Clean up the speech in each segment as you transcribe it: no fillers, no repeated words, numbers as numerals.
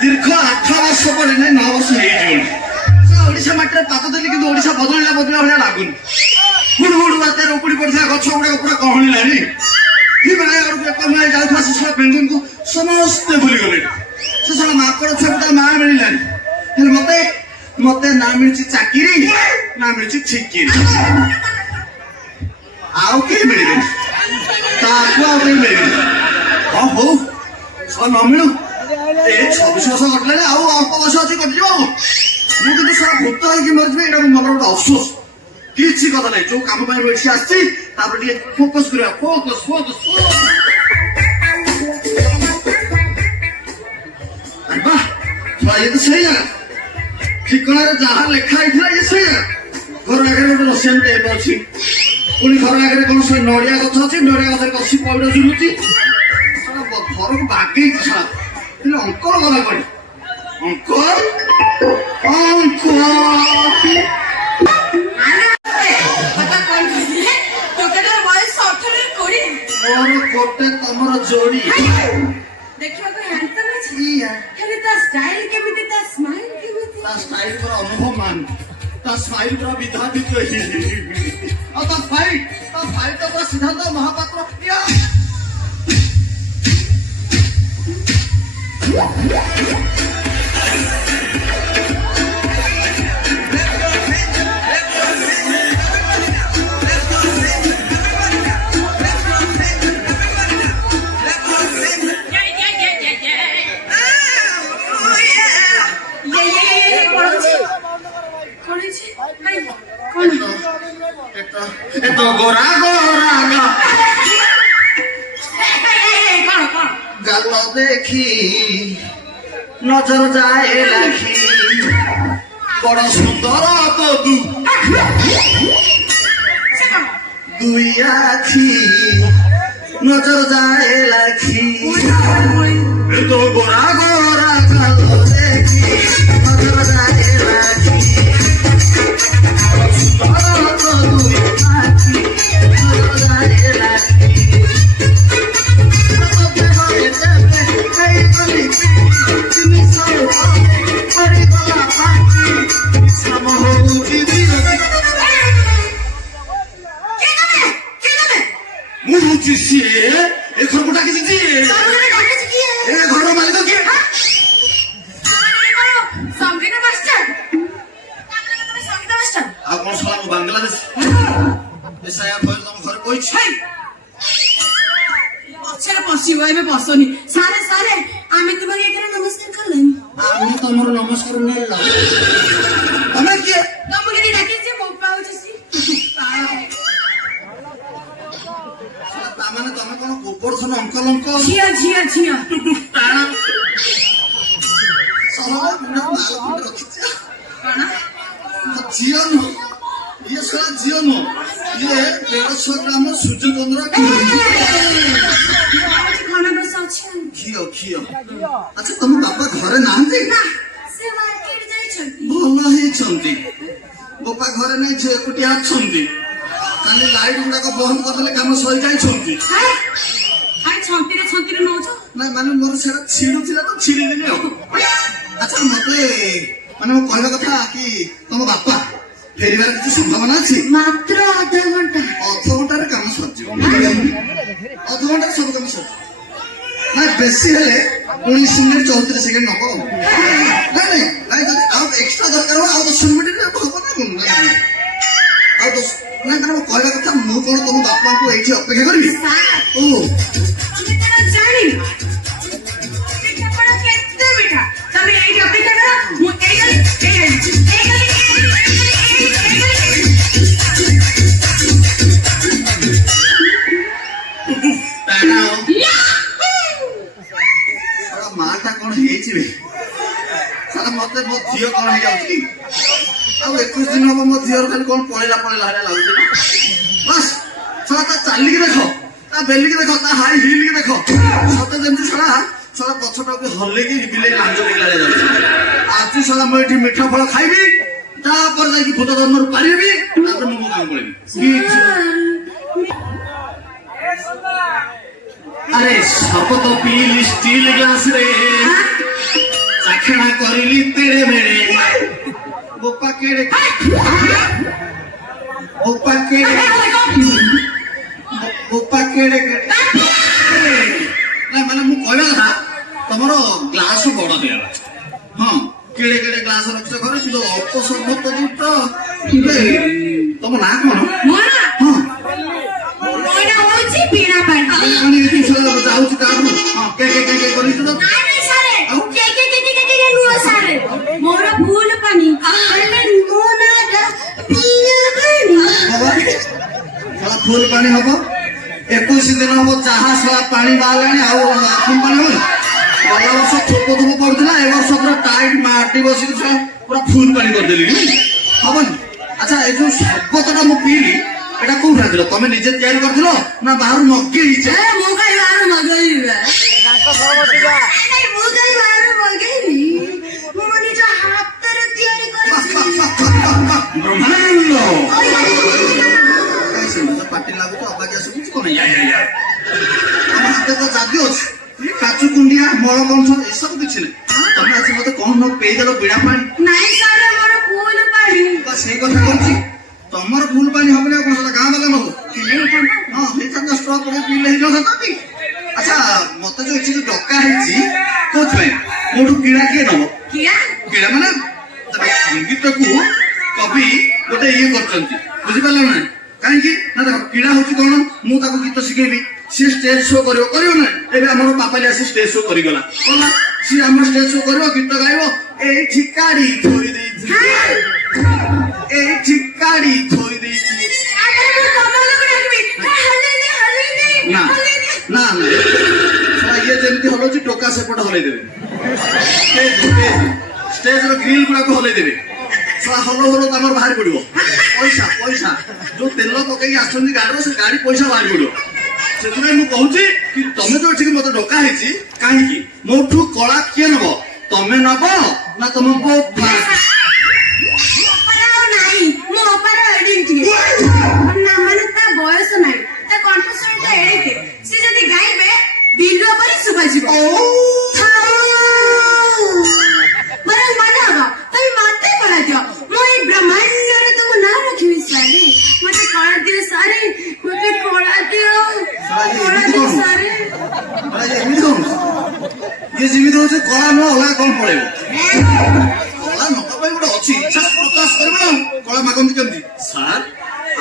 দীর্ঘ 8 ବର୍ଷ ପରେ 9 ବର୍ଷ ହେଇଯିବଣି ଓଡିଶା ମାଟିରେ ପାଦ ଦେଲି କିନ୍ତୁ ଓଡିଶା ବଦଳିଲା ଭଳିଆ ଲାଗୁନି। ହୁଡୁ ହୁଡୁ ବାତ୍ୟାରେ ଉପୁଡି ପଡିଥିବା ଗଛ ଗୁଡାକ ପୁରା କହଳିଲାଣି। ଯାଉଥିବା ସେ ବେଙ୍ଗୁନକୁ ସମସ୍ତେ ଭୁଲିଗଲେ। ସେ ସବୁ ମାଙ୍କଡ ଛୁଆକୁ ମା ମିଳିଲାନି। ହେଲେ ମତେ ମତେ ନା ମିଳିଛି ଚାକିରି ନା ମିଳିଛି ଠିକିରି। ଆଉ କେହି ମିଳିବେନି, ତାକୁ ଆଉ କେହି ମିଳିବେନି। ହଁ ହଉ ନ ମିଳୁ, ଏ 26 ବର୍ଷ କଟିଲାଣି, ଆଉ ଅଳ୍ପ ବର୍ଷ ଅଛି କଟିଯିବ। ଆଉ ମୁଁ କିନ୍ତୁ ସାରା ଭୂତ ହେଇକି ମରିଯିବି, ଏଇଟା ମୋ ମନର ଗୋଟେ ଅଫସୋସ। କିଛି କଥା ନାହିଁ, ଯୋଉ କାମ ପାଇଁ ଏଠି ଆସିଛି ତାପରେ ଟିକେ ଫୋକସ କରିବା। ଫୋକସ ଫୋକସ ଇଏ ତ ସେଇ ଜାଗା, ଠିକଣାରେ ଯାହା ଲେଖା ହେଇଥିଲା ଇଏ ସେଇ ଜାଗା। ଘର ଆଗରେ ଗୋଟେ ରସିଆନ ଟେପ ଅଛି, ପୁଣି ଘର ଆଗରେ କଣ ସେ ନଡିଆ ଗଛ ଅଛି, ନଡିଆ ଗଛରେ କଷି ପଇଡ ଝୁଲୁଛି। ଘରକୁ ବାଗେଇଛି ସାରା। କିନ୍ତୁ ଅଙ୍କଲ ଗଲା କୁଆଡେ? ଅଙ୍କଲ ଅଙ୍କଲ ମୋର ଗୋଟେ ତମର ଯୋଡି ଦେଖିବାକୁ ହ୍ୟାଣ୍ଡସମ୍ ଅଛି, ହେଲେ ତା ଷ୍ଟାଇଲ କେମିତି, ତା ସ୍ମାଇଲ କେମିତି? ତା ସ୍ମାଇଲ ପୁରା ଅନୁଭବ ମାନ, ତା ସ୍ମାଇଲ ପୁରା ବିଧାଦିତ। ଆଉ ତା ଫାଇଟ ତ ପୁରା ସିଦ୍ଧାନ୍ତ ମହାପାତ୍ର। ଗୋରା ଗୋରା গাল দেখি নজর যায় রাখি, বড় সুন্দর তো দুই আখি নজর যায় রাখি। তো গোরা গোরা গাল দেখি নজর যায় রাখি, সুন্দর তো দুই আখি নজর যায় রাখি। ঘর মালিক কিଏ? ଆଉ କଣ ଶୁଣ ବାଂଲାଦେଶ ତମ ଘରେ କହିଛି ପଛରେ ପଶିବ, ଏବେ ପଶନି। ସାରେ ସାରେ ଆମେ ତୁମକୁ ଏখানে ନମସ୍କାର କଲେন। আমি তোমার নমস্কার নেই। ତମେ କିଏ? ତମକୁ ଯଦି ଡାକିଛି ମୋ ପାଉଛି ତାମାନେ ତମେ କଣ ଗୋବର୍ଦ୍ଧନ ଅଙ୍କଲଙ୍କ ଝିଅ ଝିଅ ଝିଅ ଟାଣ ଝିଅ ନୁହଁ, ଇଏ ସାରା ଝିଅ ନୁହଁ, ଇଏ 150 ଗ୍ରାମ ସୂର୍ଯ୍ୟଚନ୍ଦ୍ର ଘିଅ ଘିଅ। ଆଚ୍ଛା ତମ ବାପା ଘରେ ନାହାନ୍ତି? ଭଲ ହେଇଛନ୍ତି, ବାପା ଘରେ ନାହିଁ, ଝିଅ ଏକୁଟିଆ ଅଛନ୍ତି। ଖାଲି ଲାଇଟ୍ ଗୁଡାକ ବନ୍ଦ କରିଦେଲେ କାମ ସରିଯାଇଛନ୍ତି। ନାଇଁ ମାନେ ମୋର ସେଟା ଛିଡୁଥିଲା ତ ଛିଡିଦେଲି ଆଉ। ଆଚ୍ଛା ମତେ ମାନେ ମୁଁ କହିବା କଥା କି ତମ ବାପା ଫେରିବାର କିଛି ସମ୍ଭାବନା ଅଛି? ମାତ୍ର ଅଧଘଣ୍ଟାରେ କାମ ସରିଯିବ, ଅଧଘଣ୍ଟାରେ ସବୁ କାମ ସରିଯିବ। ନାଇଁ ବେଶୀ ହେଲେ 19 ମିନିଟ୍ 34 ସେକେଣ୍ଡ ନବ। ନାଇଁ ନାଇଁ ନାଇଁ ଯଦି ଆଉ ଏକ୍ସଟ୍ରା ଦରକାର ହବ ଆଉ 10 ମିନିଟ୍ ହବ ନା କଣ? ଆଉ 10 ନାଇଁ ମାନେ ମୁଁ କହିବା କଥା, ମୁଁ କଣ ତମ ବାପାଙ୍କୁ ଏଇଠି ଅପେକ୍ଷା କରିବି? ଓ ମାଟା କଣ ହେଇଛି ସାରା ମତେ ମୋ ଝିଅ କଣ ହେଇଯାଉଛି? ଆଉ 21 ଦିନ ହବ ମୋ ଝିଅର ଖାଲି କଣ ପଳେଇଲା ଭଳିଆ ଲାଗୁଛି। ବାସ୍ ସାରା ତା ଚାଲିକି ଦେଖ, ତା ବେଲିକି ଦେଖ, ତା ହାଇ ହିଲକି ଦେଖ, ସତେ ଯେମିତି ସାରା ପଛଟାକୁ ହଲେଇକି ବିଲେଇ ଲାଞ୍ଜ ପିଲା ଯାଉଛି। ଆଜି ସାରା ମୁଁ ଏଠି ମିଠା ଫଳ ଖାଇବି, ତାପରେ ଯାଇକି ଭୂତ ଧର୍ମରୁ ପାରିବି, ତାପରେ ମୁଁ ମୋ କାମ ପଳେଇବି। ଆରେ ସର୍ବତ ପିଇଲି ଷ୍ଟିଲ ଗ୍ଲାସ ରେ ଚାଖେଣା କରିଲି ତେରେ ବେড়ে ବୋପା କେଡେ ବୋପା କେଡେ ବୋପା କେଡେ ନା ମାନେ ମୁଁ କହିବା କଥା ତମର ଗ୍ଲାସ ବଡ ହେଇଗଲା ହଁ କେଡେ କେଡେ ଗ୍ଲାସ ରଖିଛ ଘରେ କିନ୍ତୁ ଅପସର୍ବତ ଯୁକ୍ତ ତମ ନାଁ କଣ ମୋ ନା ହଁ ମୋ ନା ହଉଛି ବୀଣା ପାଣି ମାନେ ଏଠି ଯାଉଛି ତାଠୁ ହଁ କେ କରିଛୁ ତ ନାଇଁ ସାରେ କେ ନୁହ ସାରେ ମୋର ଭୁଲ ପାଣି ହେଲେ ମୋ ନାଟା ବୀଣା ପାଣି ହବ ସାରା ଫୁଲ ପାଣି ହବ 21 ଦିନ ହବ ଯାହା ସାରା ପାଣି ବାହାରିଲାଣି ଆଉ ଫୁଲ ପାଣି ହବ ଗଲା ବର୍ଷ ଥୋପ ଥୋପ ପଡୁଥିଲା ଏ ବର୍ଷ ପୁରା ଟାଇଟ୍ ମାଟି ବସିକି ପୁରା ଫୁଲ ପାଣି କରିଦେଲି ହବନି ଆଚ୍ଛା ଏ ଯୋଉ ସର୍ବତଟା ମୁଁ ପିଇଲି এটা কোন রাখলো তুমি নিজে তৈরি করছিল না বাহারু মগেইছে ମୁଁ କାଇଁ ବାହାରୁ ମଗେଇବି ମୁଁ କାଇଁ ବାହାରୁ ମଗେଇବି ମୁଁ ନିଜ ହାତରେ ତିଆରି କରିଛି ବ୍ରହ୍ମାଣ୍ଡ কাইছে মতো পাটি লাগুছে অবাগিয়া শুনছি কোন ইয়া আমার হাতে তো জাদু আছে কাচু কুন্ডিয়া মল কংস এসব কিছু নেই তুমি আজ মতো কোন পেয়ে গেল বিড়া পানি ନାଇଁ ସାର୍ ମୋର ଭୁଲ ପାଣି বা সেই কথা বলছি তোমার ভুল পানি হবে না কোন গাঁ বালা নব হ্যাঁ এটা তো স্টপ করে পিলে হিলো সতাতি আচ্ছা মতে যে এটি ডকা হইছি কোচ ভাই মোটু কিড়া কে নব କିଆ কিড়া মানে সঙ্গীতকু কবি গোটে ইয়ে করছন্তি বুঝি পারলা না কাହିଁକି ନା ଦେଖ କିଡ଼ା ହଉଛି କଣ ମୁଁ ତାକୁ ଗୀତ ଶିଖେଇବି ସିଏ ଷ୍ଟେଜ ଶୋ କରିବ ନା ଏବେ ଆମର ପାପାଲି ଆସି ଷ୍ଟେଜ ଶୋ କରିଗଲା ଗଲା ସିଏ ଆମର ଷ୍ଟେଜ ଶୋ କରିବ ଗୀତ ଗାଇବ ଏଇଠି କାଢି ଥୋଇ ଦେଇଛି ଏଇଠି କାଢି ଥୋଇ ଦେଇଛି ନା ନା ନା ଇଏ ଯେମିତି ହଲଉଛି ଟୋକା ସେପଟେ ହଲେଇ ଦେବେ ଷ୍ଟେଜର ଗ୍ରିଲ ଗୁଡାକୁ ହଲେଇ ଦେବେ ହଲ ହଲ ତାଙ୍କର ବାହାରି ପଡିବ ପଇସା ଯୋଉ ତେଲ ପକେଇକି ଆସୁଛନ୍ତି ଗାଡିର ସେ ଗାଡି ପଇସା ବାହାରି ପଡିବ ସେଥିପାଇଁ ମୁଁ କହୁଛି କି ତମେ ଯୋଉ ଏଠିକି ମତେ ଡକା ହେଇଛି କାହିଁକି ମୋଠୁ କଳା କିଏ ନବ ତମେ ନବ ନା ତମ ବୋପା ବୟସ ନାହିଁ ତା କଣ୍ଠସ୍ୱରଟା ଏଡିଟେ ସେ ଯଦି ଗାଇବେ ବିଲୁଆ ପରି ଶୁଭାଯିବ ବରଂ ମନେ ହବ ତମେ ମତେ କଳା ଦିଅ ମୁଁ ଏଇ ବ୍ରହ୍ମାଣ୍ଡରେ ତମ ନାଁ ରଖିବି ସାରେ ମତେ କଳା ଦିଅ ସାରେ ମତେ କଳା ଦିଅ ସାରେ ଏମିତି କଣ ଇଏ ଯେମିତି ହଉଛି କଳା ନୁହଁ ଅଲଗା କଣ ପଳେଇବ କଳା ନବା ପାଇଁ ଗୋଟେ ଅଛି ଇଚ୍ଛା ପ୍ରକାଶ କରିବ ନା କଳା ମାଗନ୍ତି କେମିତି ସାର୍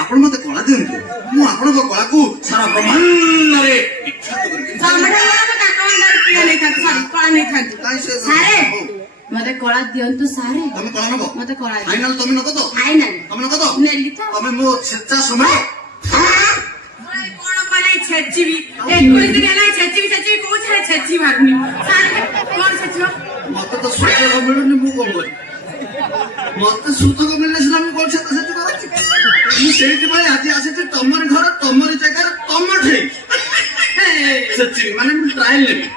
ଆପଣ ମତେ କଳା ଦିଅନ୍ତୁ ମୁଁ ଆପଣଙ୍କ କଳାକୁ ସାରା ବ୍ରହ୍ମାଣ୍ଡରେ ବିଖ୍ୟାତ କରିବି ସାରେ ମତେ କଳା ଦିଅନ୍ତୁ ସାରେ ତମେ କଳା ନବ ମତେ କଳା ଫାଇନାଲ ତମେ ନବ ତ ଫାଇନାଲ ତମେ ନବ ତ ନେଲି ତ ତମେ ମୋ ଛେଚା ସମୟ କଣ କଲେ ଛେଚିବି 21 ଦିନ ହେଲା ଛେଚିବି କହୁଛି ଛେଚି ଭାବୁନି ସାରେ କଣ ଛେଚିବ ମତେ ତ ସୁଯୋଗ ମିଳୁନି ମୁଁ କଣ କରିବି ମତେ ସୁଯୋଗ ମିଳିଲେ ସିନା ମୁଁ କଣ ସେଟା ସେଠି କରୁଛି ମୁଁ ସେଇଥିପାଇଁ ଆଜି ଆସିଛି ତମରି ଘର ତମରି ଜାଗାରେ ତମଠି ଛେଚିବି ମାନେ ମୁଁ ଟ୍ରାଏଲ ନେବି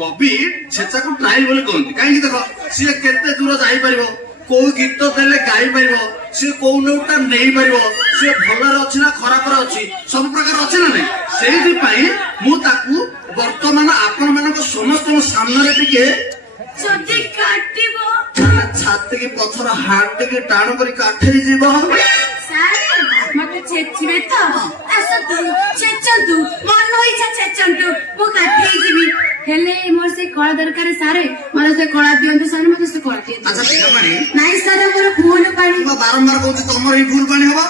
କବି ଛେଚାକୁ ଟ୍ରାଏଲ ବୋଲି କହନ୍ତି କାହିଁକି ଦେଖ ସିଏ କେତେ ଦୂର ଯାଇପାରିବ କୋଉ ଗୀତ ଦେଲେ ଗାଇ ପାରିବ ସିଏ କୋଉ ନୋଟଟା ନେଇପାରିବ ସିଏ ଭଲରେ ଅଛି ନା ଖରାପରେ ଅଛି ସବୁ ପ୍ରକାର ଅଛି ନା ନାଇଁ ସେଇଥିପାଇଁ ମୁଁ ତାକୁ ବର୍ତ୍ତମାନ ଆପଣ ମାନଙ୍କ ସମସ୍ତଙ୍କ ସାମ୍ନାରେ ଟିକେ ଯଦି କାଟିବ ଛାତିକି ପଥର ହାଟ ଟିକେ ଟାଣ କରି କାଠେଇ ଯିବ ସାରେ ମତେ ଛେଚିବେ ତ ଆସନ୍ତୁ ଛେଚନ୍ତୁ ମନ ଇଚ୍ଛା ଛେଚନ୍ତୁ ମୁଁ କାଠେଇ ଯିବି ହେଲେ ମୋର ସେ କଳା ଦରକାର ସାରେ ମତେ ସେ କଳା ଦିଅନ୍ତୁ ସାରେ ମତେ ସେ କଳା ଦିଅନ୍ତୁ ଆଚ୍ଛା ପିଲା ପାଣି ନାଇଁ ସାରେ ମୋର ଭୁଲ ପାଣି ମୁଁ ବାରମ୍ବାର କହୁଛି ତମର ହିଁ ଭୁଲ ପାଣି ହବ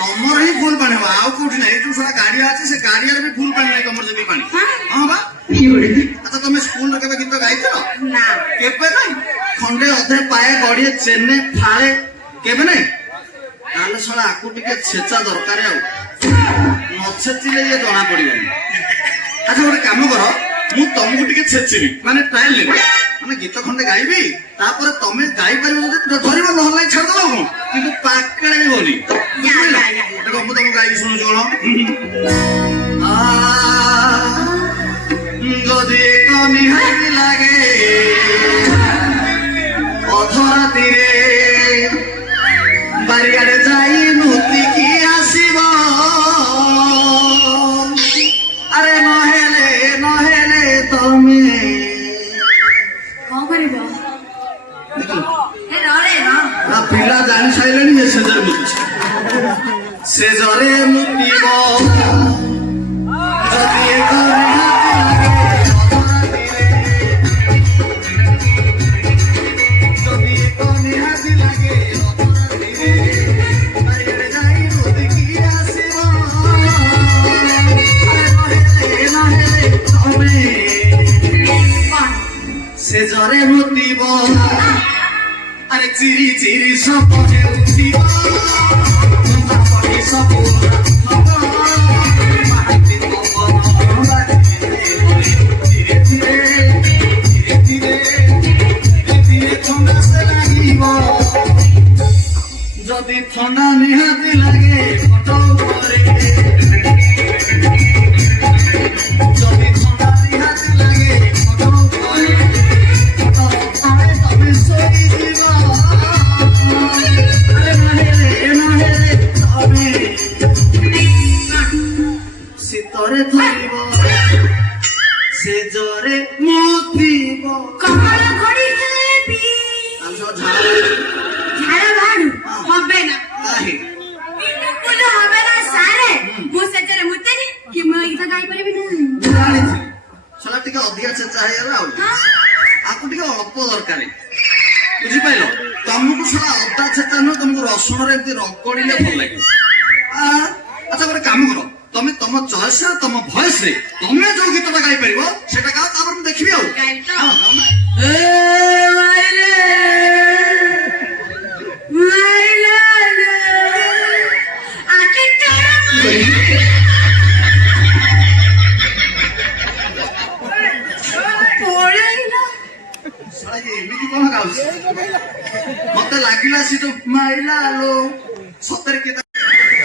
ତମର ହିଁ ଭୁଲ ପାଣି ହବ ଆଉ କୋଉଠି ନାହିଁ ଯୋଉ ସାରା ଗାଡିଆ ଅଛି ସେ ଗାଡିଆରେ ବି ଭୁଲ ପାଣି ନାହିଁ ତମର ଯଦି ପାଣି ହଁ ବା ଆଚ୍ଛା ତମେ ସ୍କୁଲରେ କେବେ ଗୀତ ଗାଇଛ ନା କେବେ ନାହିଁ ଖଣ୍ଡେ ଅଧେ ପାଏ ଗଡିଏ ଚେନେ ଫାଳେ କେବେ ନାହିଁ ତାହେଲେ ଶଳା ଆକୁ ଟିକେ ଛେଚା ଦରକାର ଆଉ ନ ଛେଚିଲେ ଇଏ ଜଣା ପଡିବନି ଆଚ୍ଛା ଗୋଟେ କାମ କର ମୁଁ ତମକୁ ଟିକେ ଛେଚିବି ମାନେ ଟ୍ରାଏଲ ନେବି ମାନେ ଗୀତ ଖଣ୍ଡେ ଗାଇବି ତାପରେ ତମେ ଗାଇପାରିବ ଯଦି ଧରିବ ନହେଲେ ଛାଡ଼ିଦବ କଣ କିନ୍ତୁ ପାକେଳେଇବନି ଦେଖ ମୁଁ ତମକୁ ଗାଇକି ଶୁଣୁଛି କଣ ଯଦି ନିହାତି ଲାଗେ ଅଧରାତିରେ ବାରିଆଡେ ଯାଇ ନୁତିକି ଆସିବ ଆରେ ନହେଲେ ଜରେ ମୁତିବ ଯଦି ଏକ ନିହାତି ଲାଗେ ଅଧରାତିରେ ବାରିରେ ଯାଇ ମୁତିକି ଆସିବ ନହେଲେ ତମେ ସେ ଜରେ ମୁତିବ আরে চিরি চিরি সপনে উঠিব সপন ধীরে ধীরে ধীরে ধীরে ধীরে ধীরে ঠান্ডা সে লাগিব যদি ঠান্ডা নিহাতি লাগে ফটো করে যদি ঠান্ডা নিহাতি লাগে ফটো করে তবে সই দিব আরে নহেলে তবে শীতরে ধরিব সে জরে মুতিব কমল ঘড়ি হেবি আমি সব ঝাড়া ঝাড়া বাড়ু হবে না কাহে বিলকুল হবে না সারে ମୁଁ ସେଠାରେ ମୁତେନି କି ମୁଁ ଗୀତ ଗାଇପାରିବି ନା ଜାଣିଛି ଶଳା ଟିକେ ଅଧିକା ଚେଚା ହେଇଗଲା ଆଉ ଆକୁ ଟିକେ ଅଳ୍ପ ଦରକାର ବୁଝିପାରିଲ ତମକୁ ଶଳା ଅଦା ଛେଚା ନୁହଁ ତମକୁ ରସୁଣରେ ଏମିତି ରଗଡ଼ିଲେ ଭଲ ଲାଗିବ ଆଚ୍ଛା ଗୋଟେ କାମ କର ତମେ ତମ ଚଏସରେ ତମ ଭଏସରେ ତମେ ଯୋଉ ଗୀତଟା ଗାଇପାରିବ ସେଟା ଗାଅ ତାପରେ ମୁଁ ଦେଖିବି ଆଉ ଗାଇବି ତ? ହଁ, ଗାଅ ନା। ଏ ମାଇଲେ ମାଇଲେ ଆକେ ପଳେଇଲା ଶଳା ଇଏ ଏମିତି କଣ ଗାଉଛି ମତେ ଲାଗିଲା ସେ ଯୋଉ ମାଇଲା ଲୋ ସତରେ କିଏ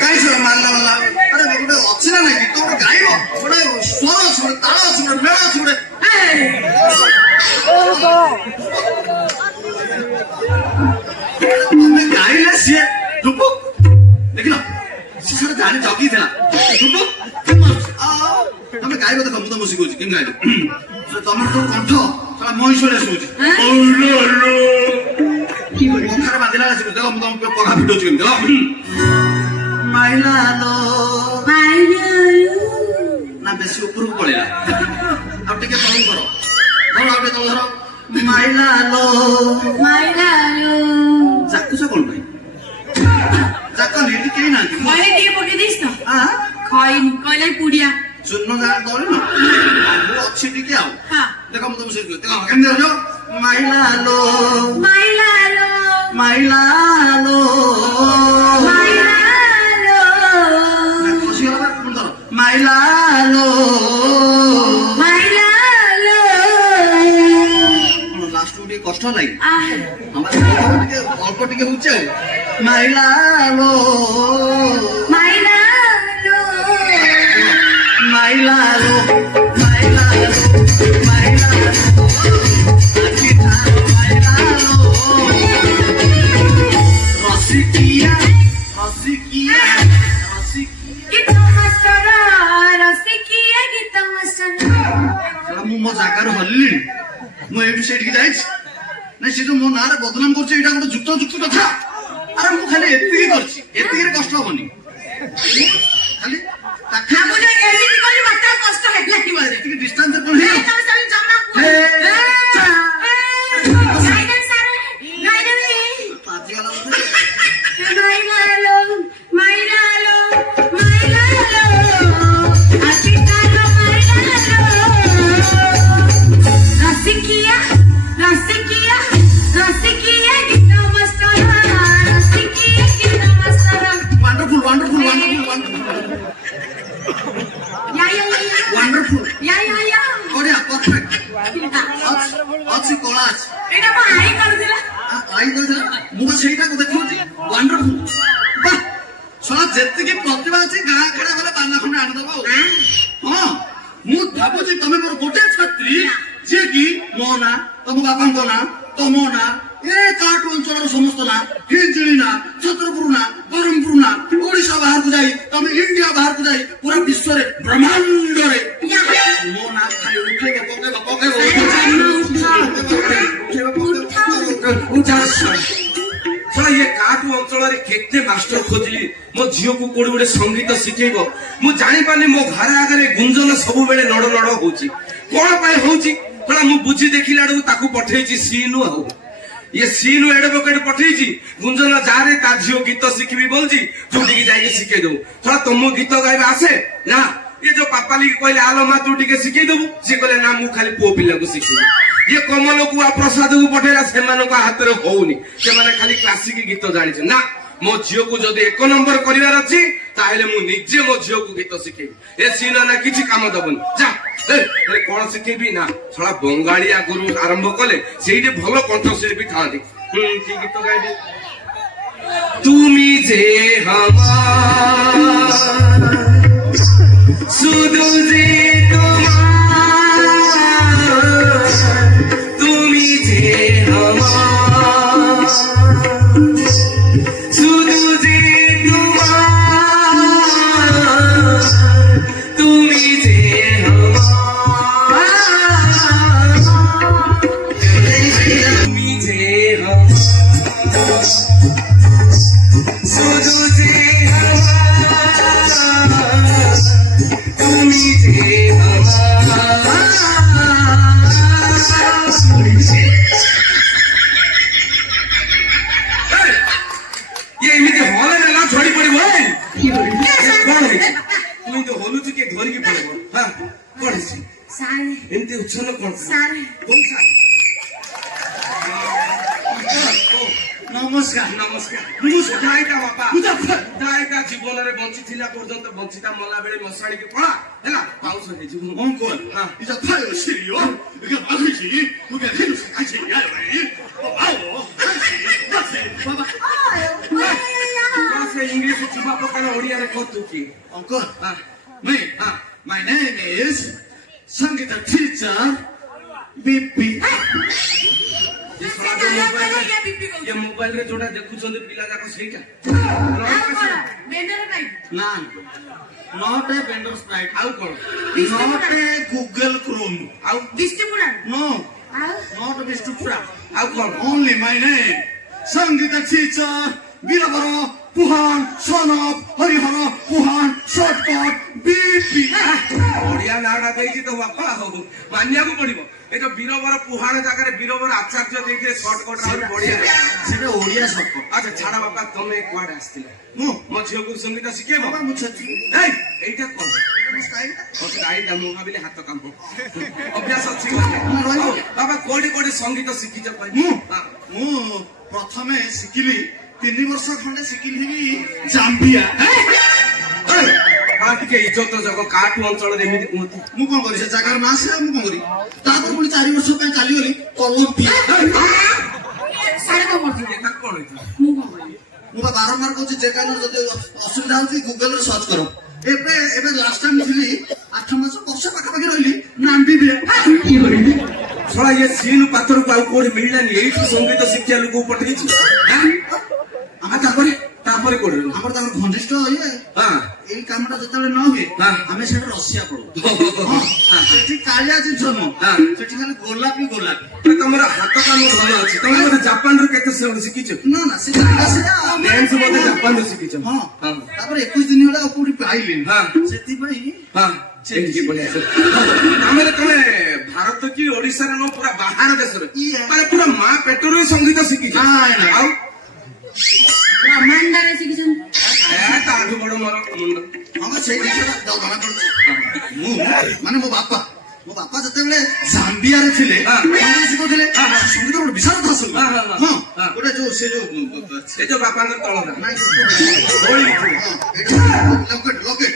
କାହିଁ ଶଳା ମାରିଲା ମାରିଲା ଆରେ ଗୋଟେ ଅଛି ନା ନାଇଁ ଗୀତ ଗୋଟେ ଗାଇବ ଗୋଟେ ସ୍ୱର ଅଛି ଗୋଟେ ତାଳ ଅଛି ଗୋଟେ ମେଳ ଅଛି ଗୋଟେ ତମେ ଗାଇଲେ ସିଏ ଡୁବୁ ଦେଖିଲ ସେ ସେଟା ଜାଣି ଜଗିଥିଲା ଡୁବୁ ତମେ ଗାଇବ ଦେଖ ମୁଁ ତମକୁ ଶିଖଉଛି କେମିତି ଗାଇବ ତମର ଯୋଉ କଣ୍ଠ ସେଟା ମହିଷରେ ଶୁଭୁଛି କଖାରେ ବାନ୍ଧିଲା ଆସିବୁ ଦେଖ ମୁଁ ତମକୁ ପଘା ଫିଟଉଛି କେମିତି ଦେଖ ମାଇଲା ଲୋ ନା ବେଶୀ ଉପରକୁ ପଳେଇଲା ଆଉ ଟିକେ ତଳକୁ କର ଧର ଆଉ ଟିକେ ତଳ ଧର ମାଇଲା ଲୋ ଚାକୁଛ କଣ ପାଇଁ ଚାକ ନିତି କେହି ନାହାନ୍ତି ଖଇନି ଟିକେ ପକେଇ ଦେଇଛି ତ ଆଁ ଖଇନି କହିଲା ପୁଡିଆ ଚୂର୍ଣ୍ଣ ଗାଁ ଦଳିନ ମୁଁ ଅଛି ଟିକେ ଆଉ ହଁ ଦେଖ ମୁଁ ତମକୁ ଶିଖୁଛି ଦେଖ କେମିତି ହଉଛ ମାଇଲା ଲୋ ମାଇଲା ଲୋ ମାଇଲା ଲୋ ମାଇଲା ଲୋ ଖସିଗଲା ପୁଣି ଧର ମାଇଲା ଲୋ ମାଇଲା ଲୋ କଣ ଲାଷ୍ଟକୁ ଟିକେ କଷ୍ଟ ଲାଗେ ଆହ ଆମର ଟିକେ ଅଳ୍ପ ଟିକେ ହଉଛି ଆଉ ମାଇଲା ଲୋ ମାଇଲା ଲୋ ମାଇଲା ଲୋ ମାଇଲା ଲୋ ମାଇଲା ଲୋ ଆଖି ଧାର ମାଇଲା ଲୋ ରସିକିଆ ରସିକିଆ ରସିକିଆ ଗୀତ ମାଷ୍ଟର ରସିକିଆ ଗୀତ ମାଷ୍ଟର ମୁଁ ମୋ ଜାଗାରୁ ହଲିଲିଣି ମୁଁ ଏଇଠୁ ସେଇଠିକି ଯାଇଛି ନାଇଁ ସେ ଯୋଉ ମୋ ନାଁରେ ବଦନାମ କରୁଛି ଏଇଟା ଗୋଟେ ଯୁକ୍ତ ଯୁକ୍ତ କଥା ଆରେ ମୁଁ ଖାଲି ଏତିକି କରିଛି ଏତିକିରେ କଷ୍ଟ ହବନି ଖାଲି ଭାବୁଛ ଏମିତି କରି ମାତ୍ର କଷ୍ଟ ଲାଗିବ ଏତିକି ଡିଷ୍ଟାନ୍ସ କଣ ହେଇଗଲା ପାଚିଗଲା ବୋଧେ wonderful wonderful wonderful ବଢିଆ perfect ଅଛି କଳା ଅଛି ଆଇ କହିଥିଲା ମୁଁ ବା ସେଇଟାକୁ ଦେଖୁଛି ୱାଣ୍ଡରଫୁଲ ବାଃ ଶଳା ଯେତିକି ପ୍ରତିଭା ଅଛି ଗାଁ ଖେଳା ଗଲେ ପାନ ଖଣ୍ଡେ ଆଣିଦବ ଆଉ ହଁ ମୁଁ ଭାବୁଛି ତମେ ମୋର ଗୋଟେ ଛାତ୍ରୀ ଯିଏ କି ମୋ ନାଁ ତମ ବାପାଙ୍କ ନାଁ ତମ ନାଁ ଏ କାଠୁ ଅଞ୍ଚଳର ସମସ୍ତ ନାଁ ହିଞ୍ଜିଳି ନାଁ ଛତ୍ରପୁର ନାଁ ବ୍ରହ୍ମପୁର ନାଁ ଓଡିଶା ବାହାରକୁ ଯାଇ ତମେ ଇଣ୍ଡିଆ ବାହାରକୁ ଯାଇ ପୁରା ବିଶ୍ୱରେ ବ୍ରହ୍ମାଣ୍ଡରେ ମୋ ନାଁ ଖାଲି ଉଠେଇବ ପକେଇବ ये काटू अंचल केते मास्टर खोजली मो झील को कोड़ी गोटे संगीत शिखेब मु जानी पानी मो घर आगे गुंजन सब बेले नड़ नड़ होची कौन पाए होची थोड़ा मु बुझी देखिला ताकू पठेची सीनु आउ ये सीनु एडवोकेट पठेची गुंजन जारे ता झील गीत शिखी बोलची तू जाके शिखे दू थोड़ा तुम गीत गाइबा आसे ना ये जो पापाली कहले आलो मा तू टिके शिखे देबू से कहले ना मु खाली पुओ पिला को शिखी ये कमल को आ प्रसाद को पठेला सेमान को हाथ रे होउनी से माने खाली क्लासिक गीत जानि छ ना मो झियो को जदी एक नंबर करिवार अछि ताहेले मु निजे मो झियो को गीत शिखेबी ए सीना ना किछि काम दबन जा ए कोन शिखेबी ना थोड़ा बंगालिया गुरु आरंभ कले सेइटे भलो कंठशिल्पी थांती की गीत गाइबी तुमी जे हमार सुदु जे नमस्कार नमस्कार मुझाइता बापा दाइका जीवन रे बंची थिला पर्यंत बंचिता मला बेले मसाणी के पळा हैला पाउस हे जीवन अंकल इजा थायो सिरियो इके बाखिछि मुके हेनु आछि यार भाई आओ बाबा से इंग्लिश छुपा पकड़ ओडिया रे कतु की अंकल मैं my name is Sangeet teacher BP ये मोबाइल रे जोड़ा देखुछन पिला जाको सेटा बेंडर नाइट ना नॉट ए बेंडर स्प्राइट आउ कोन नॉट ए गूगल क्रोम आउ विष्णुपुरा नो नॉट विष्णुपुरा आउ कोन only my name Sangeet teacher वीरवर पुहान सनप हरिहर पुहान शॉर्टकट बीपी ओडिया नाडा देई तो बापा हो मानिया को पड़िबो ए जो वीरवर पुहान जाकर वीरवर आचार्य देखे शॉर्टकट और बढ़िया सेटा ओडिया शॉर्टकट अच्छा छाड़ा बापा तुम एक वार्ड आस्तिला मो झियो को संगीत शिखे बाबा मु छथि ए एटा कोन स्टाइल मु भाबिले हाथ काम अभ्यास अछि बाबा कोडी कोडी संगीत शिखि छ मु प्रथमे शिखिली 3 वर्ष खंडे शिखिली जाम्बिया टिके इज्जत जग काटू अंचल रे एमिति कोंती मु कोन करि से जगार ना से मु कोन करि तापर पुनी 4 वर्ष पे चाली गली कोलंबिया सारे को मरती देखा कोन होई मु कोन करि मु बारंबार कहू जे कान जदि असुविधा होती गूगल रे सर्च करो एबे लास्ट टाइम थिली 8 मास वर्ष पाखा पाखी रहली नाम भी बे छोड़ा ये सीन पात्र को आउ कोडी मिललानी एई संगीत शिक्षा लोग पठेई छी आमा तापरे कोड हमर तापर घनिष्ठ ये हां एई कामटा जतले न हुए हमें सेटा रसिया पड़ो हां सेठी कालिया जी जन्म सेठी खाली गोलापी गोलापी तमरा हाथ काम भलो अछि तमे मते जापान रो केते से सिखिछ ना ना से डांस मते जापान रो सिखिछ हां तापर 21 दिन होला कोडी पाइले हां सेति पई हां सेठी बोले हमरे तमे भारत की ओडिसा रे न पूरा बाहर देश रे माने पूरा मां पेटरो संगीत सिखिछ हां आउ मंडा रे सिखिछन ए ताडू बडो मर मुंड हम से देखा दल बना पड़ मु माने मो बापा जते बेले जाम्बिया रे थिले इंग्लिश को थिले संगीत बड़ विशाल था सब हां ओटा जो से जो बापा ने तळ ना होई लॉकेट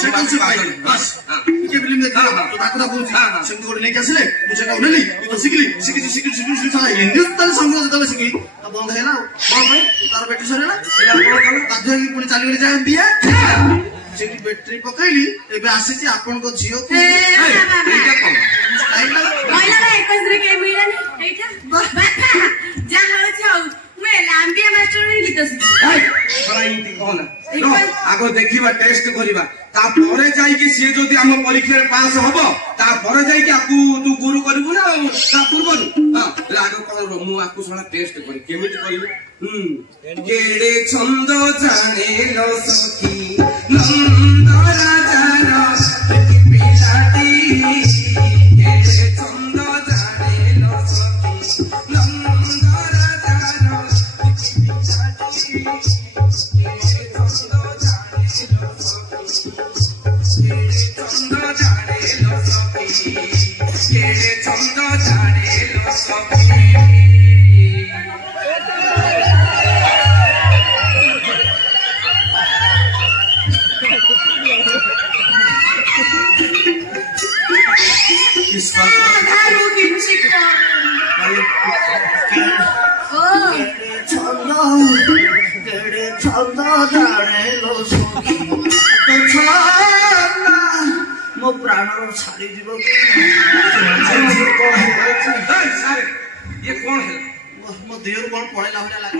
से कौन से भाई बस के फिल्म देख तो ताकदा बोलছি संगीत को लेके आसले मुझे का उनेली तो सिखली साला हिंदुस्तान संगीत जते सिखी तो बंद हैला बोल भाई तार बेटी सरेला बाध्य की पुणी चाली गली जाम्बिया जेटी बैटरी पकैली एबे आसीची आपन को जियो को एटा कोन स्टाइल महिला रे एकस रे के मिलानी एटा बाखा जा हळ छौ मु ଲାମ୍ବିଆ ମାଷ୍ଟର ଗୀତ ଶିଖିଛି। ଆଗ ଦେଖିବା ଟେଷ୍ଟ କରିବା ତାପରେ ଯାଇକି ସିଏ ଯଦି ଆମ ପରୀକ୍ଷାରେ ପାସ୍ ହବ ତାପରେ ଯାଇକି ଆକୁ ତୁ ଗୁରୁ କରିବୁ ନା ଆଉ ତା ପୂର୍ବରୁ ଆଗ କଣ ମୁଁ ଆକୁ ଶୁଣା ଟେଷ୍ଟ କରି କେମିତି କରିବି କେଡେ ଛନ୍ଦ ଜାଣେ ଲ ସଖୀ ନନ୍ଦ ରାଜାର ପିଲାଟି କେଡେ ଛନ୍ଦ ଜାଣେ ଲ ସଖୀ ନନ୍ଦ ରାଜାର ପିଲାଟି ମୋ ପ୍ରାଣର ଛାଡିଯିବ ଇଏ କଣ ହେଲା ମୋ ଦେହରୁ କଣ ପଳେଇଲା ଭଳିଆ ଲାଗେ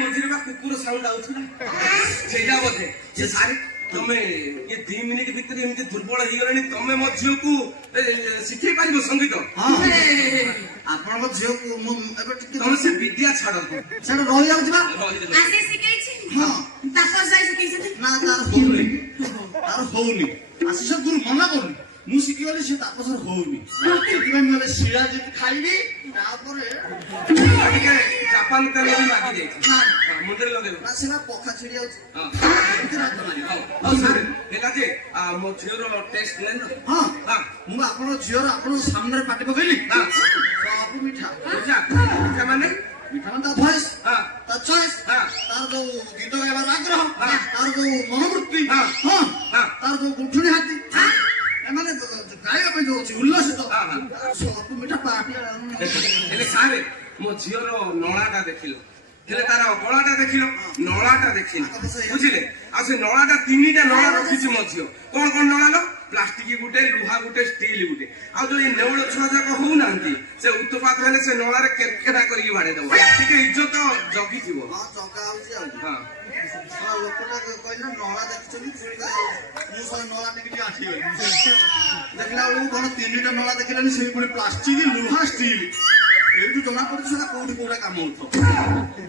ମଝିରେ ବା କୁକୁର ସାଉଣ୍ଡ ଆଉଥିଲା ସେଇଟା ବୋଧେ ଯେ ସାରେ ତମେ ଇଏ 2 ମିନିଟ ଭିତରେ ଏମିତି ଦୁର୍ବଳ ହେଇଗଲାଣି ତମେ ମୋ ଝିଅକୁ ଶିଖେଇ ପାରିବ ସଙ୍ଗୀତ ଆପଣଙ୍କ ଝିଅକୁ ମୁଁ ଏବେ ଟିକେ ତମେ ସେ ବିଦ୍ୟା ଛାଡନ୍ତୁ ସେଟା ରହିଯାଉଛି ବା ଆସି ଶିଖେଇଛି ହଁ ତାପସ ଭାଇ ଶିଖେଇଛନ୍ତି। ନା ତାର ହଉନି ଆଶିଷ ଗୁରୁ ମନା କରୁନି ମୁଁ ଶିଖିଗଲି ସେ ତାପସର ହଉନି ସେଥିପାଇଁ ମୁଁ ଏବେ ଶିଳା ଯଦି ଖାଇବି ତାପରେ ଟିକେ ଜାପାନ ତେଲ ବି ମାଗି ଦେଇଛି ନା ମୁଣ୍ଡରେ ଲଗେଇବ ନା ସେଟା ପଖା ଛିଡି ଯାଉଛି ହେଲା ଯେ ମୋ ଝିଅର ଟେଷ୍ଟ ନେଲ ହଁ ମୁଁ ଆପଣଙ୍କ ଝିଅର ଆପଣଙ୍କ ସାମ୍ନାରେ ପାଟି ପକେଇଲି ସବୁ ମିଠା ମିଠା ମାନେ ମିଠା ମାନେ ତା ଭଏସ ହଁ ତା ଚଏସ୍ ତାର ଯୋଉ ଗୀତ ଗାଇବାର ଆଗ୍ରହ ତାର ଯୋଉ ମନୋବୃତ୍ତି ତାର ଯୋଉ ଗୁଠୁଣି ହାତୀ ଏମାନେ ଗାଇବା ପାଇଁ ଯୋଉ ଅଛି ଉଲ୍ଲସିତ ସବୁ ମିଠା ପାଟି ହେଲେ ସାରେ ମୋ ଝିଅର ନଳାଟା ଦେଖିଲ ହେଲେ ତାର ଗଳାଟା ଦେଖିଲ ନଳାଟା ଦେଖିଲ ବୁଝିଲେ ଆଉ ସେ ନଳାଟା 3ଟା ନଳା ରଖିଛି ମୋ ଝିଅ କଣ କଣ ନଳା ଲ ପ୍ଲାଷ୍ଟିକ ଗୋଟେ ଲୁହା ଗୋଟେ ଷ୍ଟିଲ ଗୋଟେ ଆଉ ଯୋଉ ନେଉଳ ଛୁଆ ଯାକ ହଉନାହାନ୍ତି ସେ ଉତ୍ପାତ ହେଲେ ସେ ନଳାରେ କେରକେରା କରିକି ବାଡେଇ ଦବ ଟିକେ ଇଜ୍ଜତ ଜଗିଥିବ ଜଗା ହଉଛି ଆଉ ହଁ ଲୋକଟା କହିଲେ ନଳା ଦେଖିଛନ୍ତି ମୁଁ ସବୁ ନଳା ଟିକେ ଆସିଗଲି ଦେଖିଲା ବେଳକୁ କଣ 3ଟା ନଳା ଦେଖିଲାନି ସେଇ ପୁଣି ପ୍ଲାଷ୍ଟିକ ଲୁହା ଷ୍ଟିଲ ଏଇଠୁ ଜଣା ପଡୁଛି ସେଟା କୋଉଠି କୋଉଟା କାମ ହଉଥିବ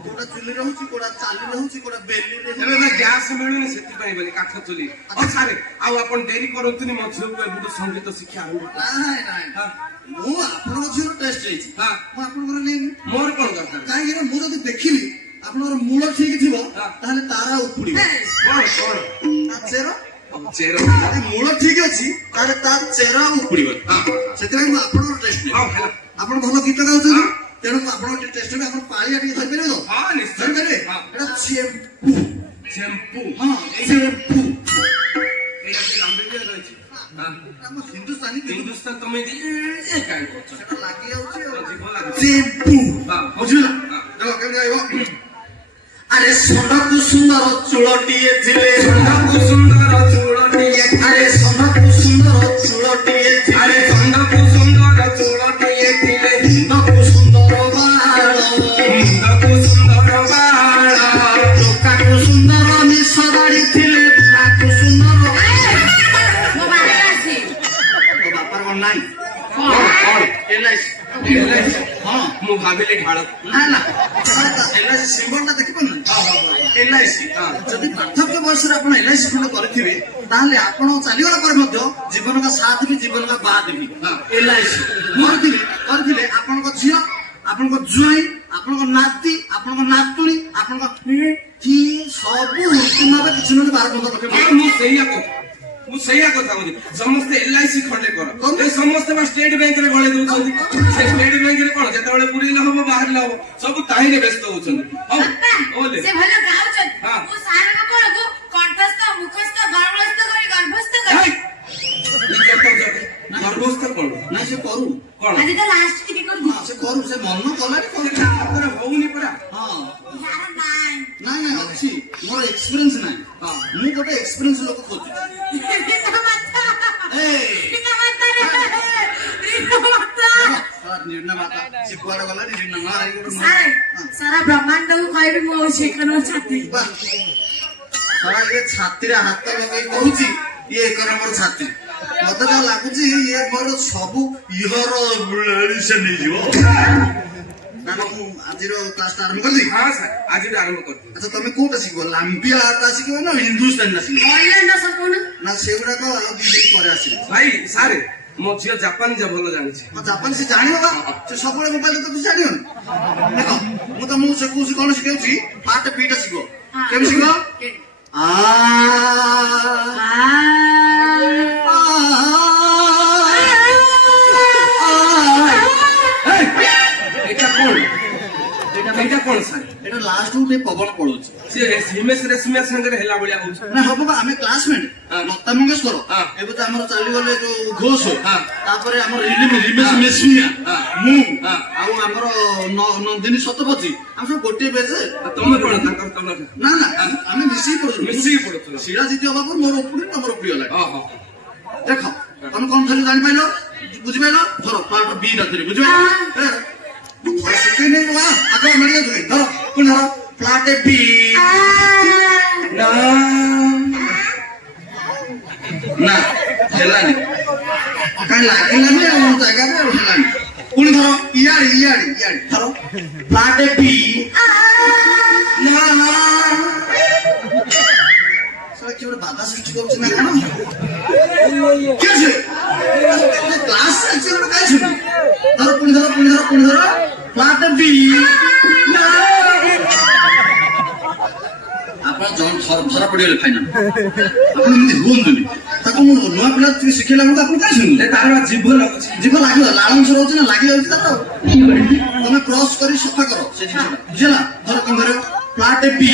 କୋଉଟା ଚୁଲିରେ ହଉଛି କୋଉଟା ଚାଲିରେ ହଉଛି କୋଉଟା ବେଲିରେ ଗ୍ୟାସ ମିଳୁନି ସେଥିପାଇଁ ବୋଲି କାଠ ଚୁଲି ସାରେ ଆଉ ଆପଣ ଡେରି କରନ୍ତୁନି ମୋ ଝିଅକୁ ଏବେଠୁ ସଙ୍ଗୀତ ଶିକ୍ଷା ଆରମ୍ଭ ନାଇଁ ମୁଁ ଆପଣଙ୍କ ଝିଅର ଟେଷ୍ଟ ହେଇଛି ମୁଁ ଆପଣଙ୍କର ନେଇନି ମୋର କଣ ଦରକାର କାହିଁକି ନା ମୁଁ ଯଦି ଦେଖିଲି ଆପଣଙ୍କର ମୂଳ ଠିକ ଥିବ ତାହେଲେ ତାରା ଉପୁଡିବ କଣ ତା ଚେର ଚେର ଯଦି ମୂଳ ଠିକ ଅଛି ତାହେଲେ ତା ଚେର ଉପୁଡିବ ସେଥିପାଇଁ ମୁଁ ଆପଣଙ୍କର ଟେଷ୍ଟ ନେବି ଆପଣ ଭଲ ଗୀତ ଗାଉଛନ୍ତି ତେଣୁ ମୁଁ ଆପଣଙ୍କ ଟିକେ ଟେଷ୍ଟ ନେବି ଆପଣ ପାଳିଆ ଟିକେ ଧରିପାରିବେ ତ ହଁ ନିଶ୍ଚୟ ଧରିପାରିବେ ଏଇଟା ଆମ ହିନ୍ଦୁସ୍ତାନୀ ହିନ୍ଦୁସ୍ତାନ ତମେ କାହିଁ କରୁଛ ସେଟା ଲାଗି ଯାଉଛି ଜୀବ ଲାଗୁଛି ବୁଝିଲା ଦେଖ କେମିତି ଗାଇବ ଆରେ ସୋନକୁ ସୁନ୍ଦର ଚୂଳଟିଏ ଥିଲେ ସନ୍ଧକୁ ସୁନ୍ଦର ଚୂଳଟିଏ ଆରେ ସୋନକୁ ସୁନ୍ଦର ଚୂଳଟିଏ ଆରେ ସନ୍ଧକୁ ସୁନ୍ଦର ଚୂଳଟିଏ ଥିଲେ ମୁଣ୍ଡକୁ ସୁନ୍ଦର ବାଳ ମୁଣ୍ଡକୁ ସୁନ୍ଦର ବାଳ ଟୋକାକୁ ସୁନ୍ଦର ନିଶ ଦାଢି ଥିଲେ ବୁଢାକୁ ସୁନ୍ଦର ମୋ ବାପା ଅଛି ତୋ ବାପାର କଣ ନାହିଁ କଣ ଏଲ୍ଆଇସି ହଁ ମୁଁ ଭାବିଲି ଢାଳ ନା ନା ଏଲ୍ଆଇସି ସିମ୍ବଲଟା ଦେଖିପାରୁନି ଏଲ୍ଆଇସି ଯଦି ପାର୍ଥକ୍ୟ ବୟସରେ ଆପଣ ଏଲ୍ଆଇସି ଖଣ୍ଡ କରିଥିବେ ତାହେଲେ ଆପଣ ଚାଲିଗଲା ପରେ ମଧ୍ୟ ଜୀବନ କା ସାଥ ବି ଜୀବନ କା ବାଦ ବି ଏଲ୍ଆଇସି କରିଥିଲେ ଆପଣଙ୍କ ଝିଅ ଆପଣଙ୍କ ଜ୍ୱାଇଁ ଆପଣଙ୍କ ନାତି ଆପଣଙ୍କ ନାତୁଣୀ ଆପଣଙ୍କ ସବୁ ଉତ୍ତମ ଭାବେ କିଛି ନହେଲେ 12-15 ଲକ୍ଷ ମୁଁ ସେଇଆ କଥା କହୁଛି ସମସ୍ତେ ଏଲ୍ଆଇସି ଖଣ୍ଡେ କର ଏ ସମସ୍ତେ ବା ଷ୍ଟେଟ ବ୍ୟାଙ୍କରେ ଗଳେଇ ଦଉଛନ୍ତି ସେ ଷ୍ଟେଟ ବ୍ୟାଙ୍କରେ କଣ ଯେତେବେଳେ ପୁରେଇଲେ ହବ ବାହାରିଲେ ହବ ସବୁ ତାହିଁରେ ବ୍ୟସ୍ତ ହଉଛନ୍ତି ସେ ଭଲ ଗାଉଛନ୍ତି ମୁଁ ସାରଙ୍କ କୋଳକୁ କଣ୍ଠସ୍ଥ ମୁଖସ୍ଥ ଗର୍ଭସ୍ଥ କରି ଗର୍ଭସ୍ଥ କରି ଗର୍ଭସ୍ଥ କଣ ନା ସେ କରୁ କଣ ଆଜି ତ ଲାଷ୍ଟ ଟିକେ କରୁ ସେ କରୁ ସେ ମନ କଲାଣି ହଉନି ପରା ହଁ ଯାହାର ନାଇଁ ନାଇଁ ନାଇଁ ଅଛି ମୋର ଏକ୍ସପିରିଏନ୍ସ ନାହିଁ ମୁଁ ଗୋଟେ ଏକ୍ସପିରିଏନ୍ସ ଲୋକ ଖୋଜୁଛି ରିନା ମାତା ସେ କୁଆଡେ ଗଲାନି ରିନା ମା ଆଇ ଗୋଟେ ସାରେ ସାରା ବ୍ରହ୍ମାଣ୍ଡକୁ କହିବି ମୋ ସେକର ଛାତି ସାରା ଏ ଛାତିରେ ହାତ ଲଗେଇ କହୁଛି ଇଏ ଏକ ନମ୍ବର ଛାତି ମତେ ଯାହା ଲାଗୁଛି ଇଏ ମୋର ସବୁ ଇହର ସେ ନେଇଯିବ ନା ମୁଁ ଆଜିର କ୍ଲାସଟା ଆରମ୍ଭ କରିଦେବି ହଁ ସାର୍ ଆଜି ଆରମ୍ଭ କରିଦିଅ ଆଚ୍ଛା ତମେ କୋଉଟା ଶିଖିବ ଲାମ୍ବିଆ ଆର୍ଟ ଶିଖିବ ନା ହିନ୍ଦୁସ୍ତାନୀ ଶିଖିବ ଅନଲାଇନ ସବୁ ନା ସେଗୁଡାକ ଆଉ 2 ଦିନ ପରେ ଆସିବ ଭାଇ ସାରେ ମୋ ଝିଅ ଜାପାନ ଯା ଭଲ ଜାଣିଛି ଜାପାନ ସେ ଜାଣିବ ବା ସେ ସବୁବେଳେ ମୋବାଇଲ ତ ତୁ ଜାଣିବନି ଦେଖ ମୁଁ ତମକୁ ଶିଖଉଛି କଣ ଶିଖଉଛି ପାର୍ଟ ବିଟା ଶିଖିବ କେମିତି ଶିଖିବ এটা কোন এটা কোন স্যার এটা লাস্ট ଗୋଟେ ପବନ ପଳଉଛି ସେ ହିମେଶ ରେଶମିଆ ସାଙ୍ଗରେ ହେଲା ଭଳିଆ ହଉଛି ନା ହବ ବା ଆମେ କ୍ଲାସମେଟ ଲତା ମଙ୍ଗେଶକର ଏବେ ତ ଆମର ଚାଲିଗଲେ ଯୋଉ ଘୋଷ ତାପରେ ଆମର ରିମେଶ ରେଶମିଆ ମୁଁ ଆଉ ଆମର ନନ୍ଦିନୀ ଶତପଥୀ ଆମେ ସବୁ ଗୋଟିଏ ବେଚ ତମେ କଣ ତାଙ୍କର ତମେ ନା ନା ଆମେ ମିଶିକି ପଢୁଥିଲୁ ଶିଳା ଜିତି ହବା ପରେ ମୋର ଉପରି ତମର ପ୍ରିୟ ଲାଗେ ଦେଖ ତମେ କଣ ଖାଲି ଜାଣିପାରିଲ ବୁଝିପାରିଲ ଧର ପାର୍ଟ ବି ରାତିରେ ବୁଝିପାରିଲ ଶିଖେଇ ନେଇ ବା ଆଗ ମିଳିବ ଧର ପୁଣି ଧର ପ୍ଲାଟ ବି ନା ନା ହେଲାନି କାଇଁ ଲାଗିଲାନି ଆଉ ଜାଗାରେ ଆଉ ହେଲାନି ପୁଣି ଧର ଇଆଡେ ଧର ପ୍ଲାଟ ବି ନା ସେଟା କି ଗୋଟେ ବାଧା ସୃଷ୍ଟି କରୁଛି ନା କଣ କି ଅଛି କ୍ଲାସ ଅଛି ଗୋଟେ କାଇଁ ଶୁଣି ଧର ପୁଣି ଧର ପ୍ଲାଟ ବି ନା ଆପଣ ଧରା ପଡିଗଲେ ଫାଇନାଲ ଆପଣ ଏମିତି ହୁଅନ୍ତୁନି ତାକୁ ମୁଁ ନୂଆ ପିଲା ଶିଖେଇଲା ବେଳକୁ ଆପଣ କାଇଁ ଶୁଣିଲେ ତାର ଜିଭ ଲାଗୁଛି ଜିଭ ଲାଗିବ ଲାଳଂଶ ରହୁଛି ନା ଲାଗି ଯାଉଛି ତାର ତମେ କ୍ରସ୍ କରି ସଫା କର ସେ ଜିନିଷଟା ବୁଝିଲା ଧର କେମିତି ଧର ପ୍ଲାଟ ବି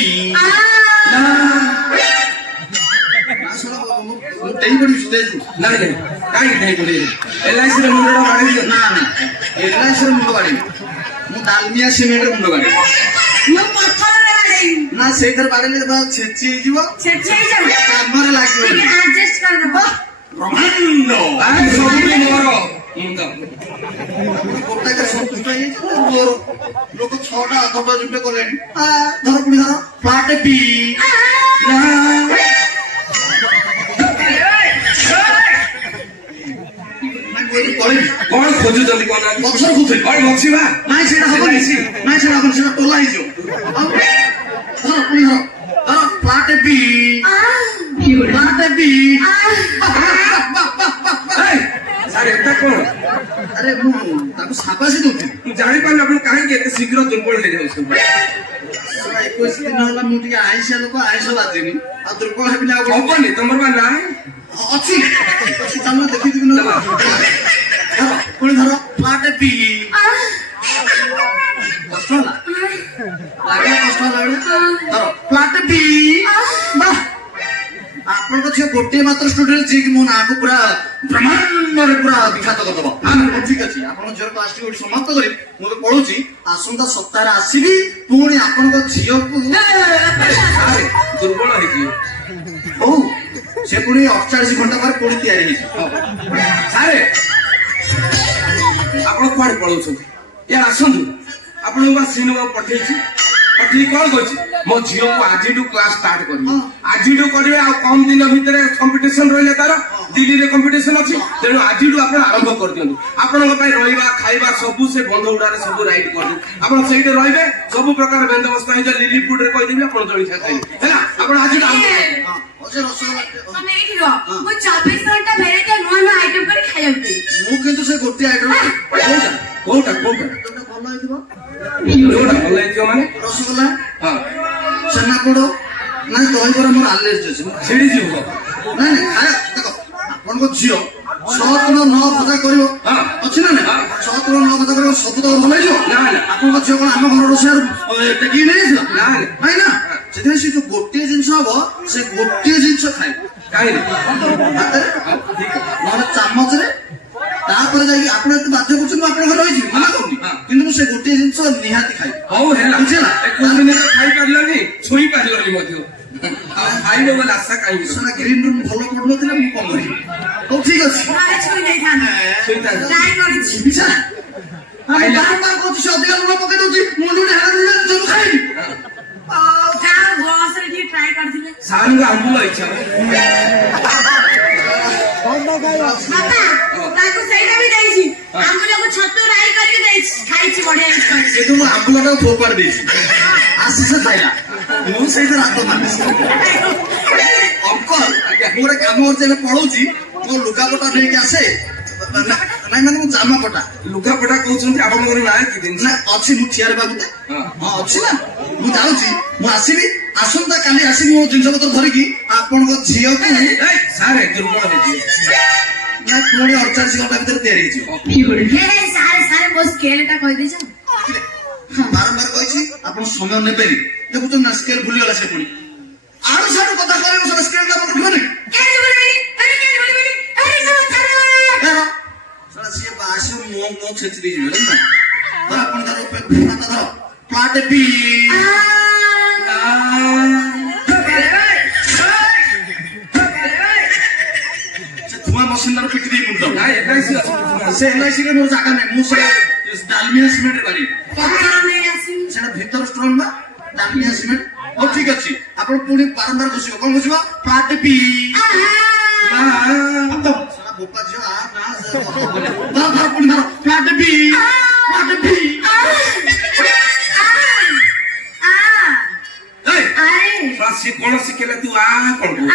ଡେଇଁ ପଡିବି ଷ୍ଟେଜରୁ ନାଇଁ ନାଇଁ କାହିଁକି ଡେଇଁ ପଡିବି ଏଲ୍ଆଇସିର ମୁଣ୍ଡଟା ବାଡେଇ ନା ଏଲ୍ଆଇସିର ମୁଣ୍ଡ ବାଡେଇବି ମୁଁ ଡାଲମିଆ ସିମେଣ୍ଟର ମୁଣ୍ଡ ବାଡେଇବି ମୁଁ ପଥରରେ ବାଡେଇବି ନା ସେଇଥିରେ ବାଡେଇଲେ ଛେଚି ହେଇଯିବ କାମରେ ଲାଗିବନି ଆଡଜଷ୍ଟ କରିଦବ ବ୍ରହ୍ମାଣ୍ଡ ସବୁଠି ମୋର ମୁଣ୍ଡ ଗୋଟାକରେ ସନ୍ତୁଷ୍ଟ ହେଇଯାଇଛି ମୋର ଲୋକ 6ଟା ଅଧବା ଯୁକ୍ତ କଲେଣି ଧର ପୁଣି ଧର ପ୍ଲାଟ ବି କଣ ଖୋଜୁଛନ୍ତି କଣ ପଛରେ ଖୋଜୁଛନ୍ତି କଣ ମଛିବା ନାଇଁ ସେଇଟା ହବନି ସେଇଟା ଟୋଲା ହେଇଯିବ ଧର ପୁଣି ଧର ପ୍ଲାଟ ବି ସାର୍ ଏଟା କଣ ଆରେ ମୁଁ ତାକୁ ସାବାସି ଦଉଥିଲି ମୁଁ ଜାଣିପାରିଲି ଆପଣ କାହିଁକି ଏତେ ଶୀଘ୍ର ଦୁର୍ବଳ ହେଇଯାଉଛନ୍ତି 21 ଦିନ ହେଲା ମୁଁ ଟିକେ ଆଇଁଷିଆ ଲୋକ ଆଇଁଷ ବାଜିନି ଆଉ ଦୁର୍ବଳ ହେବିନି ଆଉ ହବନି ତମର ବା ନାହିଁ ଅଛି ଚାଲ ଦେଖିଥିବି ନା ପୁଣି ଧର ପ୍ଲାଟ ବି କଷ୍ଟ ହେଲା ଲାଗିଲା କଷ୍ଟ ହେଲା ଧର ପ୍ଲାଟ ବି ଆପଣଙ୍କ ଝିଅ ଗୋଟିଏ ମାତ୍ର ଷ୍ଟୁଡେଣ୍ଟ ଯିଏକି ମୋ ନାଁକୁ ପୁରା ବ୍ରହ୍ମାଣ୍ଡରେ ପୁରା ବିଖ୍ୟାତ କରିଦବ ଠିକ ଅଛି ଆପଣଙ୍କ ଝିଅର କ୍ଲାସଟି ଗୋଟେ ସମାପ୍ତ କରି ମୁଁ ଏବେ ପଢୁଛି ଆସନ୍ତା ସପ୍ତାହରେ ଆସିବି ପୁଣି ଆପଣଙ୍କ ଝିଅକୁ ଦୁର୍ବଳ ହେଇଯିବ ହଉ ସେ ପୁଣି 48 ଘଣ୍ଟା ପରେ ପୁଣି ତିଆରି ହେଇଯିବ ସାରେ ଆପଣ କୁଆଡେ ପଳଉଛନ୍ତି ୟାର ଆସନ୍ତୁ ଆପଣଙ୍କୁ ବା ସିନେମା ପଠେଇଛି ପଠେଇ କଣ କହିଛି ମୋ ଝିଅକୁ ଆଜିଠୁ କ୍ଲାସ ଷ୍ଟାର୍ଟ କରିବେ ଆଜିଠୁ କରିବେ ଆଉ କମ ଦିନ ଭିତରେ କମ୍ପିଟିସନ ରହିଲେ ତାର ଦିଲ୍ଲୀରେ କମ୍ପିଟିସନ ଅଛି ତେଣୁ ଆଜିଠୁ ଆପଣ ଆରମ୍ଭ କରିଦିଅନ୍ତୁ ଆପଣଙ୍କ ପାଇଁ ରହିବା ଖାଇବା ସବୁ ସେ ବନ୍ଧ ଗୁଡାରେ ସବୁ ରାଇଡ୍ କରିଦେବେ ଆପଣ ସେଇଠି ରହିବେ ସବୁ ପ୍ରକାର ବନ୍ଦୋବସ୍ତ ହେଇଯାଏ ଲିଲି ଫୁଡ ରେ କହିଦେବି ଆପଣ ଜଳଖିଆ ଖାଇବେ ହେଲା ଆପଣ ଆଜିଠୁ ତମେ ଏଇଠି ରହ ମୁଁ 24 ଘଣ୍ଟା ଭେରାଇଟି ନୂଆ ନୂଆ ଆଇଟମ କରି ଖାଇବାକୁ ଦେବି ମୁଁ କିନ୍ତୁ ସେ ଗୋଟିଏ ଆଇଟମ କୋଉଟା ଭଲ ହେଇଥିବ ଯୋଉଟା ଭଲ ହେଇଥିବ ମାନେ ରସଗୋଲା ହଁ ଛେନାପୋଡ ନାଇଁ ଦହିବରା ମୋର ଆଲର୍ଜି ଅଛି ଛିଡି ଯିବ ନାଇଁ ଖାଇବା ଦେଖ ଆପଣଙ୍କ ଝିଅ 6 ଦିନ 9 ଭଜା କରିବ ଅଛି ନା ନାଇଁ 6 ଦିନ 9 ଭଜା କରିବ ସବୁ ତ ଭଲ ହେଇଯିବ ଆପଣଙ୍କ ଝିଅ କଣ ଆମ ଘର ରୋଷେଇଆରୁ ଟେକିକି ନେଇଯାଇଥିଲା ନାଇଁ ନା ସେଥିପାଇଁ ସେ ଯୋଉ ଗୋଟିଏ ଜିନିଷ ହବ ସେ ଗୋଟିଏ ଜିନିଷ ଖାଇବ କାହିଁକି ନହେଲେ ଚାମଚରେ ତାପରେ ଯାଇକି ଆପଣ ଏତେ ବାଧ୍ୟ କରୁଛନ୍ତି ମୁଁ ଆପଣଙ୍କ ଘରେ ରହିଯିବି ମନା କରୁନି କିନ୍ତୁ ମୁଁ ସେ ଗୋଟିଏ ଜିନିଷ ନିହାତି ଖାଇବି ହଉ ହେଲା ବୁଝିଲା ଖାଇପାରିଲାନି ଛୁଇଁ ପାରିଲାନି ମଧ୍ୟ ଖାଇବ ବୋଲି ଆଶା କାହିଁକି ସେନା ଗ୍ରୀନ ରୁମ୍ ଭଲ ପଡୁନଥିଲା ମୁଁ କଣ କରିବି ହଉ ଠିକ ଅଛି ଘରେ ଛୁଇଁ ଯାଇଥାନ୍ତା ଛୁଇଁଥାନ୍ତି ଟ୍ରାଏ କରିଛି ବୁଝା ଆଇଲା। ବାରମ୍ବାର କହୁଛି ସେ ଅଧିକା ଲୁଣ ପକେଇ ଦଉଛି ମୁଣ୍ଡରେ ହାତ ଜମା ଖାଇନି ଯାହା ବସରେ ଟିକେ ଟ୍ରାଏ କରିଥିଲେ ସାରଙ୍କ ଆମ୍ବୁଲ ଇଚ୍ଛା ବାପା ତାକୁ ସେଇଟା ବି ଦେଇଛି ଆମ୍ବୁଲକୁ ଛତୁ ରାଇ କରିକି ଦେଇଛି ଖାଇଛି ବଢିଆ ହେଇଛି କହିଛି। କିନ୍ତୁ ମୁଁ ଆମ୍ବୁଲଟାକୁ ଫୋପାଡ଼ି ଦେଇଛି ଆସି ସେ ଖାଇଲା ମୁଁ ସେଇଥିରେ ହାତ ମାରିଛି ଅଙ୍କଲ ମୁଁ ଗୋଟେ କାମ କରୁଛି ଏବେ ପଳଉଛି ମୋ ଲୁଗାପଟା ନେଇକି ଆସେ ନାଇଁ ମାନେ ମୁଁ ଜାମା ପଟା ଲୁଗାପଟା କହୁଛନ୍ତି ଆପଣଙ୍କର ନାଁ କି ଜିନିଷ ନା ଅଛି ମୁଁ ଠିଆରେ ବାବୁତେ ହଁ। ହଁ ଅଛି ନା ମୁଁ ଯାଉଛି ମୁଁ ଆସିବି ଆସନ୍ତା କାଲି ଆସିବି ମୋ ଜିନିଷ ପତ୍ର ଧରିକି ଆପଣଙ୍କ ଝିଅକୁ ସାର୍ ଦୁର୍ବଳ ହେଇଯିବେ ନା ପୁଣି 48 ଘଣ୍ଟା ଭିତରେ ତିଆରି ହେଇଯିବ ହେ ସାରେ ସାରେ ମୋ ସ୍କେଲଟା କହିଦେଇଛ ବାରମ୍ବାର କହିଛି ଆପଣ ସମୟ ନେବେନି ଦେଖୁଛନ୍ତି ନା ସ୍କେଲ ଭୁଲିଗଲା ସେ ପୁଣି ଆଡୁ ସାଡୁ କଥା କହିବ ସେଟା ସ୍କେଲଟା ମନେ ରଖିବନି ସେଟା ସିଏ ଆସିବ ମୋ ଛେଚି ଦେଇଯିବେ ନା ଧର ଆପଣ ଧର ପ୍ଲାଟ ବି ସେ ଧୂଆଁ ମସିନ୍ଦାର ପିଟି ଦେଇ ମୁଣ୍ଡ ନା ଏଲ୍ଆଇସି ଅଛି ସେ ଏଲ୍ଆଇସି ରେ ମୋର ଜାଗା ନାହିଁ ମୁଁ ସେ ଡାଲମିଆ ସିମେଣ୍ଟ କରିବି ପତ୍ର ନେଇ ଆସିବି ସେଟା ଭିତର ଷ୍ଟ୍ରଙ୍ଗ ବା ଡାଲମିଆ ସିମେଣ୍ଟ ହଉ ଠିକ ଅଛି ଆପଣ ପୁଣି ବାରମ୍ବାର ଘୁଷିବ କଣ ଘୁଷିବ ପ୍ଲାଟ ବି ବୋପା ଝିଅ ଧର ପୁଣି ଧର ପ୍ଲାଟ ବି ସିଏ କଣ ଶିଖେଇଲା ତୁ କଣ କହୁଛୁ